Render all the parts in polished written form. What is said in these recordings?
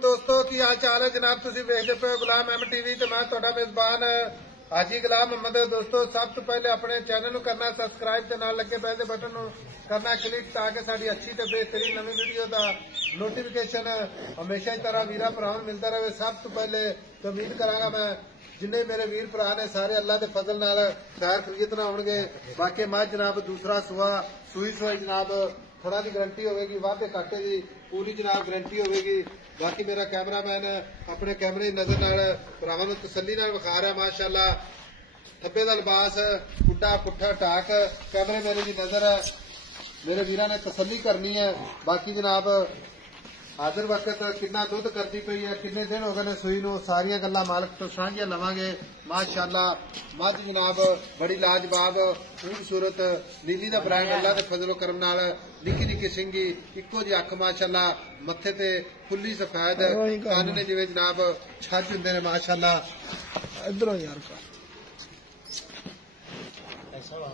दोस्तों की हाल चाल है जनाब तुसी वेखदे पे गुलाम एम टीवी ते मैं तुहाडा मेजबान हाजी गुलाम मोहम्मद। दोस्तों सब तो पहले अपने चैनल करना सब्सक्राइब ते नाल लगे बेल दे बटन करना क्लिक ताकि साडी अच्छी ते बेहतरीन नवी वीडियो दा नोटिफिकेशन हमेशा ही तरह वीरा भरावां मिलता रहे। सब तो पहले तो उम्मीद करांगा मैं जिन्ने मेरे वीर भरा ने सारे अल्लाह के फजल नाल खैर खरीत ना होणगे। बाकी मैं जनाब दूसरा सूई जनाब थोड़ा की गारंटी होगी, वाधे घाटे की पूरी जनाब गारंटी होगी। बाकी मेरा कैमरामैन अपने कैमरे की नजर नाल भरावां नूं तसल्ली नाल विखा रहा माशाअल्लाह। थब्बे दा लिबास पुट्ठा पुट्ठा टाक कैमरे मेरे की नजर है, मेरे वीरां ने तसल्ली करनी है। बाकी जनाब हाजिर वक्त कितना दुध करती पई है, किन्ने दिन हो गए ने सूई नूं, सारियां गल्लां मालक तो साझियां लवांगे माशाअल्लाह। मझ जनाब बड़ी लाजवाब खूबसूरत नीली दा ब्रांड अल्लाह दे फजलो करम नाल निक्की निक्की सिंगी इक्को जी अख माशाअल्लाह, मत्थे ते खुली सफेद कान ने जिवें जनाब छज हुंदे ने माशाअल्लाह। इधरों यार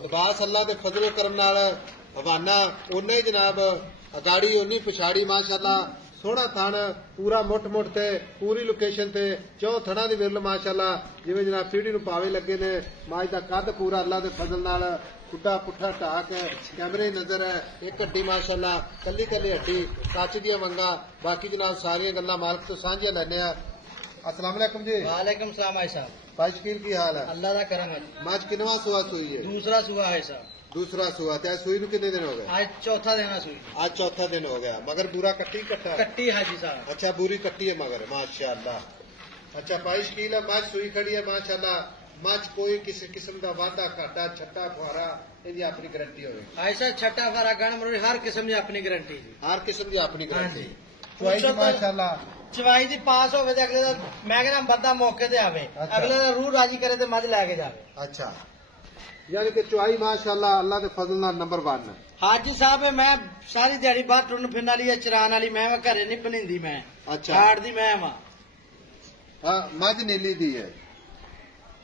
लिबास अल्लाह दे फजलो करम नाल हवाना उन्ने ही जनाब गाड़ी उन्नी पिछाड़ी माशाअल्लाह। सोहना थन पूरा मुठ मुठ ते पूरी लोकेशन ते चौ थणा दी विरल माशाअल्लाह जिवें जनाब पीढ़ी नूं पावे लगे ने। माज दा कद पूरा अल्लाह दे फजल नाल खुट्टा पुट्ठा ढाक कैमरे नजर है, एक हड्डी माशाअल्लाह कली कली हड्डी कच दी वंगा। बाकी जनाब सारियां गल्लां मालक तो साझियां लैने आ। अस्सलाम वालेकुम जी। वालेकुम सलाम भाई साहब। भाई शकील की हाल है? अल्लाह का करम है। मज किनवा सुआ सुई है? दूसरा सुआ है साहब। दूसरा सुआ ते सुई नूं कितने दिन हो गए? आज चौथा दिन है सुई। आज चौथा दिन हो गया। मगर पूरा कट्टी कट्टा कट्टी हाजी साहब। अच्छा बुरी कट्टी है मगर माशाअल्लाह। अच्छा भाई शकील है, मज सुई खड़ी है माशाअल्लाह। मज कोई किसी किस्म का वाधा घाटा छट्टा फुहारा इहदी अपनी गारंटी होगी? ऐसा छट्टा फुहारा गण मरोड़ी हर किस्म की अपनी गारंटी जी। हर किस्म की अपनी गारंटी। चवाई चवाई माशाअल्लाह चवाई दी पास होवे ते अगले दा मैं कहना बंदा मौके ते आवे, अगले दा रूह राजी करे ते मज लेके जावे। अच्छा यानी कि चवाई माशाअल्लाह अल्लाह के फजल नाल नंबर 1 है। हाजी साहब मैं सारी दिहाड़ी बाहर टुरन फिरन वाली चरान वाली मैं घरे नहीं बनिंदी मैं। अच्छा हाड़ दी मैं वा। हाँ मज नीली दी है,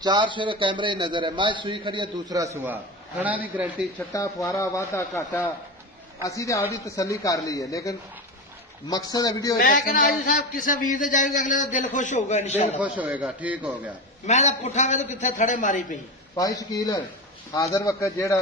4 शेर कैमरे नजर है। मज सुई खड़ी है दूसरा सुआ, थणा की गारंटी छट्टा फुहारा वाधा घाटा असी तो आपकी तसली कर ली है, लेकिन मकसद है वीडियो मैं कहना हाजी साहब किसी वीर से जाएगा अगले का दिल खुश होगा इंशाअल्लाह। दिल खुश होएगा। ठीक हो गया। मैं तो पुठा वे तो कितने थड़े मारी पई। भाई शकील हाजिर वक्त जेड़ा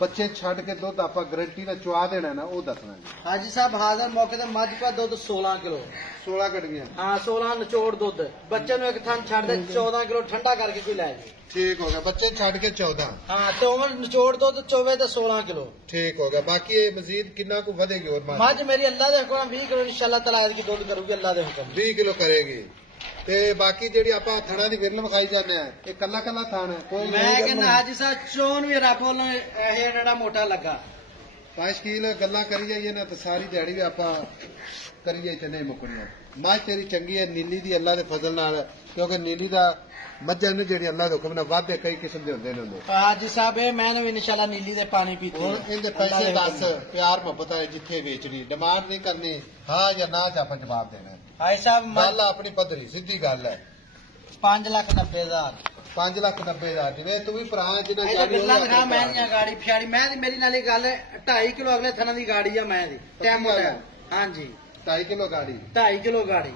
बच्चे छड़ के दुध आप गारंटी ना चुआ देना ना वो दसना जी। हाजी साहब हाजिर मौके ते मझ का दुध 16 किलो 16 कट गया। हाँ 16 निचोड़ दुध बच्चे नु एक थान छड़ दे 14 किलो ठंडा करके कोई लै जी। ठीक हो गया। बच्चे छड़ के 14। हाँ तो निचोड़ दुध चौवे ते 16 किलो। ठीक हो गया। बाकी ये मजीद कितना को बढ़ेगी? और मझ मेरी अल्लाह दे हुक्म 20 किलो इंशाअल्लाह तआला की दुध करूगी अल्लाह दे हुक्म 20 किलो करेगी। ते बाकी जेडी आप थणा दी विरल विखाई जाने ये कल्ला कल्ला थान है कोई? मैं कहना हाजी साहब चोन भी रब वालों एड़ा मोटा लगा। भाई शकील गल्लां करी जाइए ना तो सारी दिहाड़ी भी आप करी जाइए नहीं मुकनी। मझ तेरी चंगी है नीली दी अल्लाह दे फजल नाल, क्योंकि नीली दा मज्जां ने जेडी अल्लाह दे हुक्म नाल वाधे कई किस्म दे हुंदे ने। हाजी साहब मैंने भी इंशाअल्लाह नीली दे पानी पीती। हुण इहदे पैसे दस प्यार मोहब्बत है जिथे बेचनी, डिमांड नहीं करनी, हाँ या ना च आप जवाब देना। हाई साहब गल अपनी पद्धरी सीधी गल है। 5,90,000 5,90,000 जिवें तू भी भरा जिन्हें मैं गाड़ी फियाड़ी मैं मेरी नाली गल 2.5 किलो अगले थना दी गाड़ी है मैं दी टाइम हाँ जी 2.5 किलो गाड़ी 2.5 किलो गाड़ी।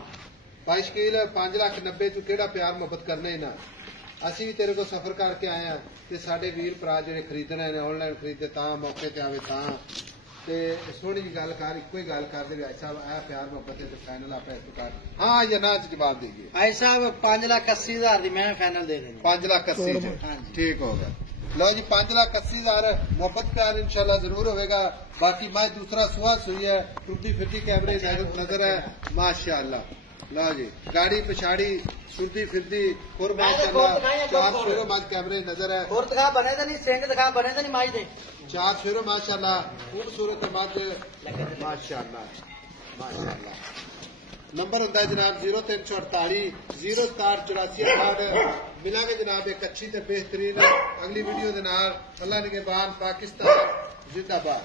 भाई शकील 5,90,000 तू केड़ा प्यार मोहब्बत करना ही ना। असी भी तेरे को सफर करके आए हैं ते साडे वीर भरा जेडे खरीदने ने ऑनलाइन खरीदे तां मौके ते आवे तां ते सोहनी जी गल कर इक्को ही गल कर दे भाई साहब आ प्यार मोहब्बत है तो फाइनल आप इस प्रकार हाँ या ना च जवाब दीजिए। भाई साहब 5,80,000 दी मैं फाइनल दे देनी। 5,80,000 ठीक हो गया। लो जी 5,80,000 मोहब्बत प्यार इंशाल्लाह जरूर होगा। बाकी मैं दूसरा सुहा सुई है टूटी फिरती कैमरे नजर है माशाअल्लाह। लो जी गाड़ी पिछाड़ी टूटी फिरती और माशाअल्लाह 4 शेरों बाद कैमरे नजर है। और दिखा बने तो नहीं सिंह दिखा बने तो नहीं माई दे 4 शेरों माशाअल्लाह खूबसूरत मज माशाअल्लाह माशाअल्लाह। नंबर होता है जनाब 0348 06784 मिलांगे जनाब एक अच्छी ते बेहतरीन अगली वीडियो दे नाल। अल्लाह निगहबान पाकिस्तान जिंदाबाद।